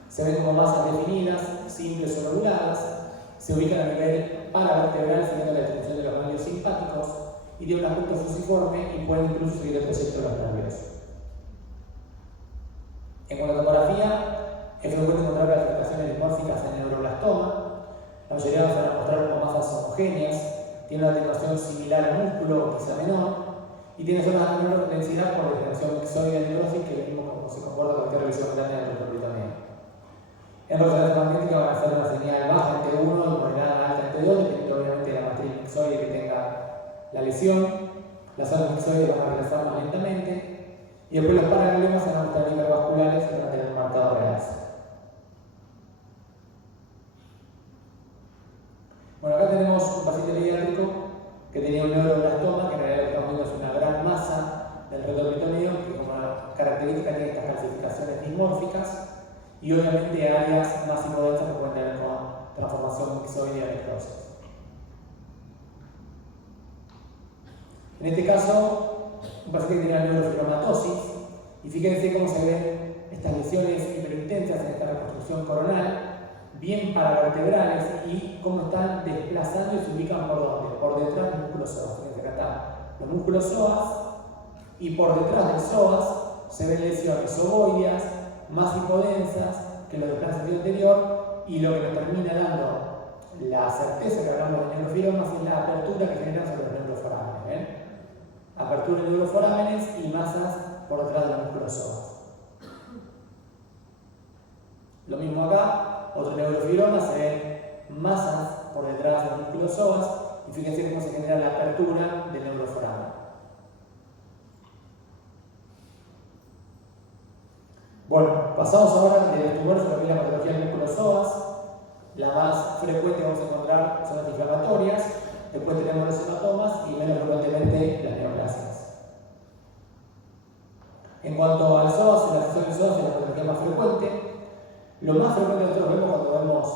Se ven como masas definidas, simples o lobuladas, se ubican a nivel paravertebral siguiendo la distribución de los ganglios simpáticos y tienen un aspecto fusiforme y pueden incluso seguir el trayecto de los nervios. En cuanto a topografía, es frecuente encontrar clasificaciones dimórficas en el neuroblastoma. La mayoría van a mostrar como masas homogéneas, tiene una atenuación similar al músculo o quizá menor, y tiene zonas de menor densidad por degeneración mixoide de necrosis, que es lo mismo como se comporta con cualquier revisión grande del retroperitoneal. En resonancia magnética van a ser una señal baja entre 1 y moderada alta entre 2, dependiendo obviamente de la matriz mixoide que tenga la lesión. Las zonas mixoides van a regresar más lentamente, y después los paragangliomas van a mostrar hipervasculares y van a tener un marcado realce. Bueno, acá tenemos un paciente pediátrico que tenía un neuroblastoma, que en realidad lo que estamos viendo es una gran masa del retroperitoneio, que como característica tiene estas calcificaciones dismórficas y obviamente áreas más impodensas que pueden tener con transformación mixoide y necrosis. En este caso, un paciente que tenía neurofibromatosis, y fíjense cómo se ven estas lesiones hiperintensas en esta reconstrucción coronal, bien paravertebrales, y cómo están desplazando y se ubican por dónde, por detrás del músculo psoas. Fíjense que acá están los músculos psoas, y por detrás del psoas se ven lesiones ovoideas más hipodensas que lo del plan sentido anterior, y lo que nos termina dando la certeza que hablamos de neurofibromas es la apertura que generan sobre los neuroforámenes. ¿Ven? Apertura de neuroforámenes y masas por detrás de los músculos psoas. Lo mismo acá, otro neurofibroma, se ven masas por detrás de los músculos psoas, y fíjense cómo se genera la apertura del neuroforamen. Bueno, pasamos ahora de los tumores a lo que es la patología del músculo psoas. La más frecuente que vamos a encontrar son las inflamatorias, después tenemos los hematomas y menos frecuentemente las neoplasias. En cuanto al psoas, la lesión del psoas es la patología más frecuente. Lo más frecuente que nosotros vemos cuando vemos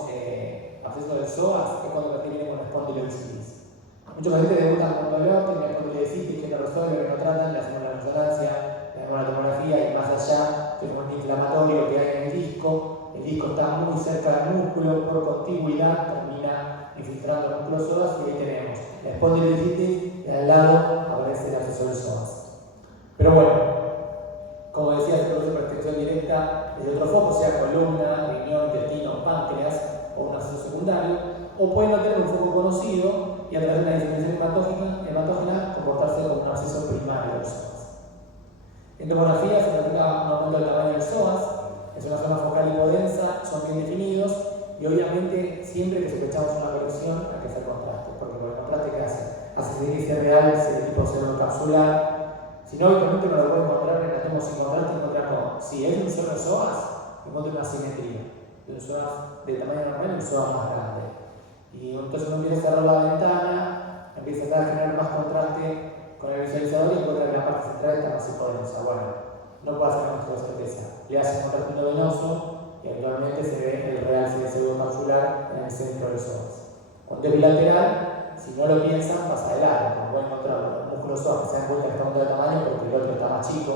absceso del psoas es cuando el paciente viene con espondilodiscitis. Muchos pacientes debutan con dolor, tienen espondilodiscitis que no resuelven, que no tratan, le hacemos la resonancia, le hacemos la tomografía y más allá tenemos un inflamatorio que hay en el disco está muy cerca del músculo, por contigüidad termina infiltrando el músculo psoas, y ahí tenemos la espondilodiscitis y al lado aparece el absceso del psoas. Pero bueno, como decía, se produce por extensión directa desde otro foco, sea columna, riñón, intestino, páncreas o un absceso secundario, o pueden no tener un foco conocido y a través de una diseminación hematógena comportarse como un absceso primario del psoas. En tomografía se practica un aumento del tamaño del psoas, es una zona focal hipodensa, son bien definidos, y obviamente siempre que sospechamos una corrección hay que hacer contraste, porque con el contraste que hace seguir que sea real, es de tipo pseudocapsular. Si no, obviamente no lo puede encontrar en el átomo sin contraste, encontrar con, si es un solo psoas, encuentra una simetría de un psoas de tamaño normal y un psoas más grande. Y entonces uno empieza a cerrar la ventana, empieza a generar más contraste con el visualizador y encuentra que la parte central está más hipodensa. Bueno, no puede hacer nuestra certeza. Le hace un contraste venoso y actualmente se ve el realce de pseudocapsular en el centro del psoas. Cuando es bilateral, si no lo piensan, pasa de largo. Como pueden encontrar los músculos psoas que se dan cuenta que está de tamaño porque el otro está más chico.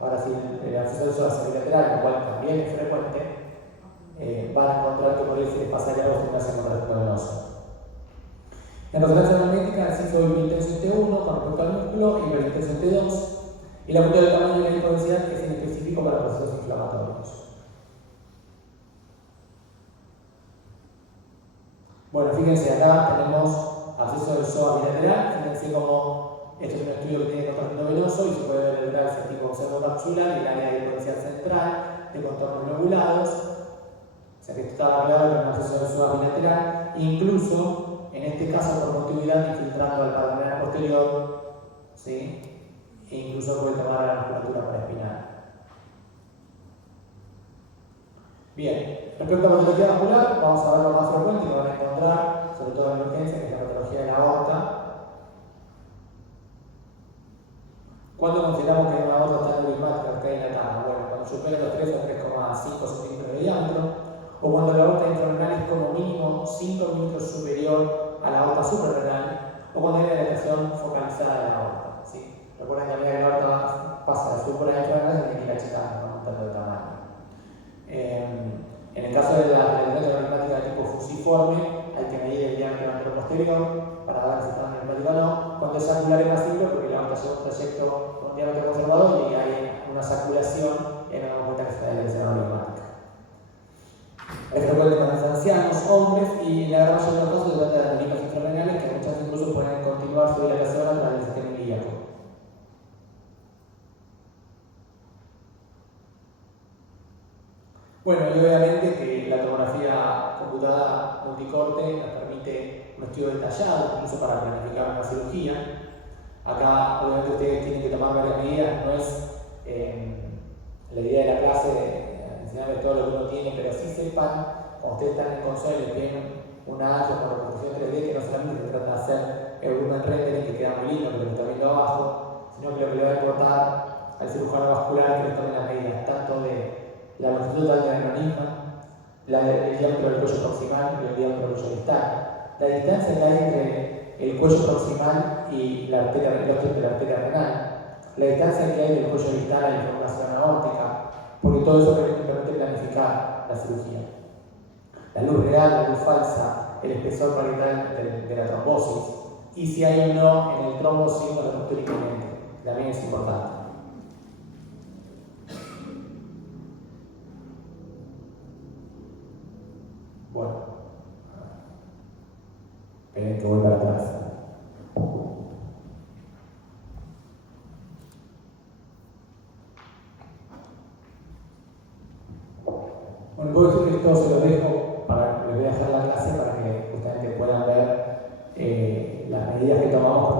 Ahora, si el absceso del psoas es bilateral, lo cual también es frecuente, van a encontrar que por ahí se les pasa de largo sin hacer contraste venoso. En resonancia magnética, el sismo hiperintenso en T1 con respecto al músculo y hiperintenso en T2, y el aumento del tamaño y la hipodensidad que es inespecífico para procesos inflamatorios. Bueno, fíjense, acá tenemos absceso del psoas bilateral. Fíjense cómo esto es un estudio que tiene contraste venoso y se puede ver el realce tipo pseudocapsular y el área de hipodensidad central de contornos lobulados. O sea que esto estaba claro que era un absceso del psoas bilateral, incluso en este caso por continuidad infiltrando al paranal posterior, ¿sí? E incluso puede tomar la musculatura paraespinal. Bien, respecto a la patología vascular, vamos a ver lo más frecuente que van a encontrar, sobre todo en emergencia, que es la patología de la aorta. ¿Cuándo consideramos que una aorta está neurohepática o está dilatada? Bueno, cuando supera los 3 a 3,5 centímetros de diámetro, o cuando la aorta infrarrenal es como mínimo 5 milímetros superior a la aorta suprarrenal, o cuando hay una dilatación focalizada de la aorta. ¿Sí? Recuerden que a medida que la aorta pasa de supra a infrarrenal, se tiene que ir achicando, no aumentando de tamaño. En el caso de la neurohepática de tipo fusiforme, hay que medir el diámetro anteroposterior para ver si está neuropática o no. Cuando es sacular es más simple porque la aorta lleva un trayecto con diámetro conservador y hay una saculación en la cuenta que se da de la neurohepática. Es frecuente con los ancianos, hombres y en la gran mayoría de los casos se trata de aneurismas infrarrenales que muchas veces incluso pueden continuar su dilatación a través del sistema ilíaco. Bueno, y obviamente que la tomografía computada multicorte nos permite un estudio detallado, incluso para planificar una cirugía. Acá, obviamente, ustedes tienen que tomar varias medidas, no es la idea de la clase enseñarles todo lo que uno tiene, pero sí sepan, cuando ustedes están en el consola y les piden una ARCO con reconstrucción 3D, que no solamente se trata de hacer el volumen rendering que queda muy lindo, que lo está viendo abajo, sino que lo que le va a importar al cirujano vascular es que les tomen las medidas, tanto de la longitud total del aneurisma, el diámetro del cuello proximal y el diámetro del cuello distal. La distancia que hay entre el cuello proximal y la arteria, el óseo de la arteria renal, la distancia que hay del cuello distal a la inflamación aórtica, porque todo eso permite planificar la cirugía. La luz real, la luz falsa, el espesor parietal de la trombosis, y si hay o no en el trombo signos de ruptura inminente, también es importante. Bueno, esperen que voy para atrás. Bueno, puedo decir que esto se lo dejo, les voy a dejar la clase para que justamente puedan ver las medidas que tomamos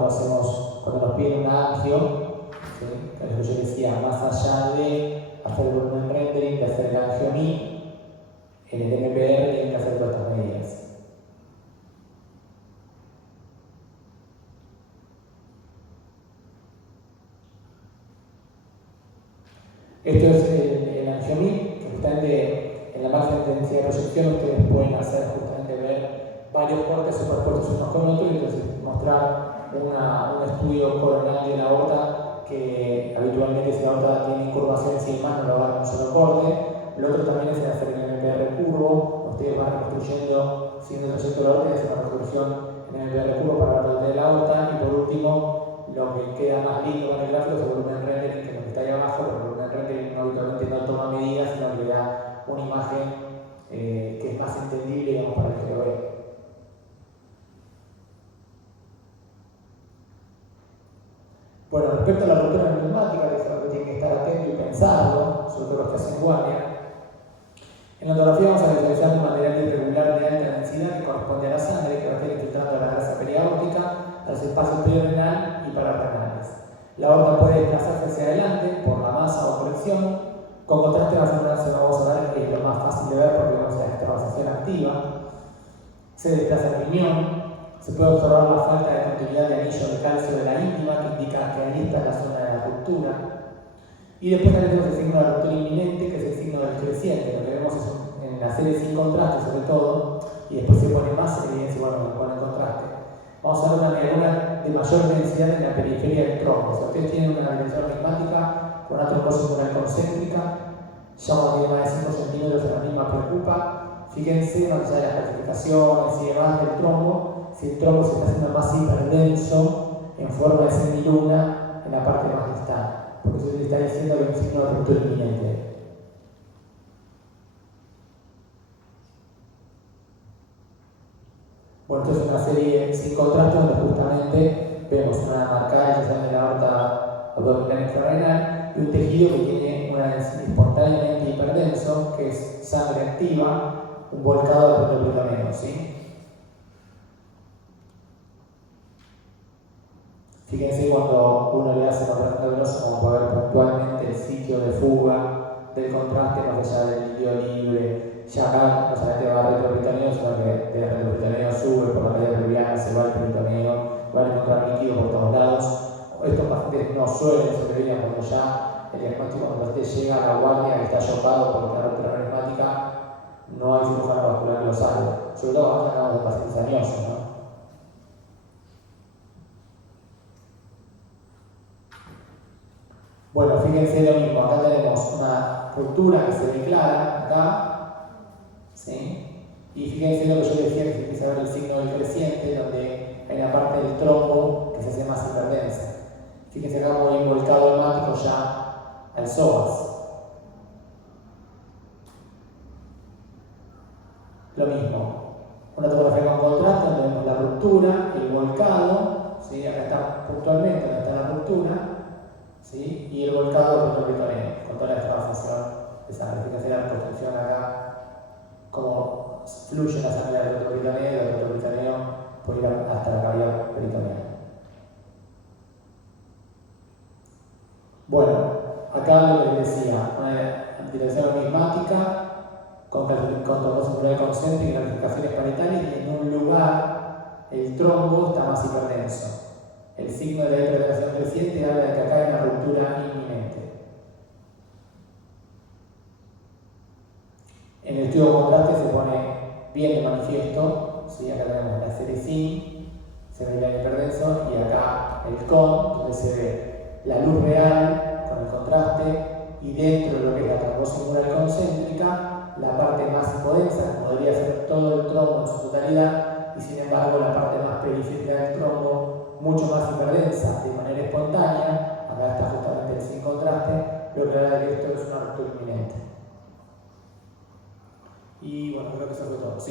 cuando nos piden una angio, ¿sí? Que es lo que yo decía, más allá de hacer el volumen rendering, de hacer el angiomi, en el MPR tienen que hacer todas estas medidas. Esto es el angiomi, que justamente en la máxima intensidad de proyección ustedes pueden hacer justamente ver varios cortes superpuestos unos con otros y entonces mostrar un estudio coronal de la aorta que habitualmente si la aorta tiene incurvaciones y demás no lo va a dar un solo corte. Lo otro también es hacer el MPR curvo, ustedes van reconstruyendo siguiendo el trayecto de la aorta y hacen una reconstrucción en el MPR curvo para ver la de la aorta. Y por último, lo que queda más lindo con el gráfico es el volumen rendering, que es lo que está ahí abajo, pero el volumen rendering habitualmente no toma medidas, sino que le da una imagen que es más entendible, digamos, para el que lo ve. Bueno, respecto a la ruptura neumática, que es algo que tienen que estar atento y pensarlo, sobre todo los que hacen guardia. En la tomografía vamos a visualizar un material irregular de alta densidad que corresponde a la sangre, que va a estar infiltrando la grasa periaórtica, a los espacios perirenal y pararenales. La aorta puede desplazarse hacia adelante por la masa o presión. Con contraste vasorenal se lo vamos a ver, que es lo más fácil de ver porque vemos la extravasación activa. Se desplaza el riñón. Se puede observar la falta de continuidad de anillo de calcio de la íntima, que indica que ahí está la zona de la ruptura. Y después también tenemos el signo de la ruptura inminente, que es el signo del creciente. Lo que vemos es en la serie sin contraste, sobre todo, y después se pone más evidencia cuando se pone en contraste. Vamos a ver una neurona de mayor densidad en la periferia del trombo. Si ustedes tienen una dimensión neumática con una trombosis mural concéntrica, ya cuando tiene más de 5 centímetros la misma preocupa. Fíjense, más allá de las clasificaciones y demás del trombo, si el trombo se está haciendo más hiperdenso en forma de semiluna en la parte más distal, porque eso le está diciendo que hay un signo de ruptura inminente. Bueno, esto es una serie sin contraste donde justamente vemos una marcada que sale de la aorta abdominal infrarrenal y un tejido que tiene una espontáneamente hiperdenso, que es sangre activa, un volcado de protoplutoniano, ¿sí? Fíjense cuando uno le hace contraste venoso, como puede ver puntualmente el sitio de fuga del contraste más allá del líquido libre, ya acá no solamente va a retroperitoneo, sino que de retroperitoneo sube por la calle pelviana, se va al peritoneo, van a encontrar líquidos por todos lados. Estos pacientes no suelen sobrevivir cuando ya el diagnóstico, cuando el paciente llega a la guardia que está chocado por una ruptura neumática, no hay cirujano vascular que lo salve. Sobre todo cuando hablamos de pacientes añosos, ¿no? Bueno, fíjense lo mismo, acá tenemos una ruptura que se ve clara, acá, ¿sí? Y fíjense lo que yo decía, que se empieza a ver el signo del creciente, donde hay una parte del trombo que se hace más hiperdensa. Fíjense acá como hay volcado hemático ya al psoas. Lo mismo, una tomografía con contraste donde vemos la ruptura, el volcado, ¿sí? Acá está puntualmente donde está la ruptura, ¿sí? Y el volcado retroperitoneal, con toda la extravasación de sangre. Fíjense la reconstrucción acá, cómo fluye la sangre del retroperitoneo por ir hasta la cavidad peritoneal. Bueno, acá lo que les decía, una dilatación mismática con trombosis pleural concéntrica y ramificaciones paritales, y en un lugar el trombo está más hiperdenso. El signo de la hipertensión creciente habla de que acá hay una ruptura inminente. En el estudio de contraste se pone bien de manifiesto, ¿sí? Acá tenemos la sericin, se ve el hiperdenso, y acá el con, donde se ve la luz real con el contraste, y dentro de lo que es la trombosis pleural concéntrica, la parte más hipodensa, podría ser todo el trombo en su totalidad, y sin embargo la parte más periférica del trombo, mucho más hiperdensa, de manera espontánea. Acá está justamente el sin contraste, lo que habla de que esto es una ruptura inminente. Y bueno, creo que eso fue todo. Sí.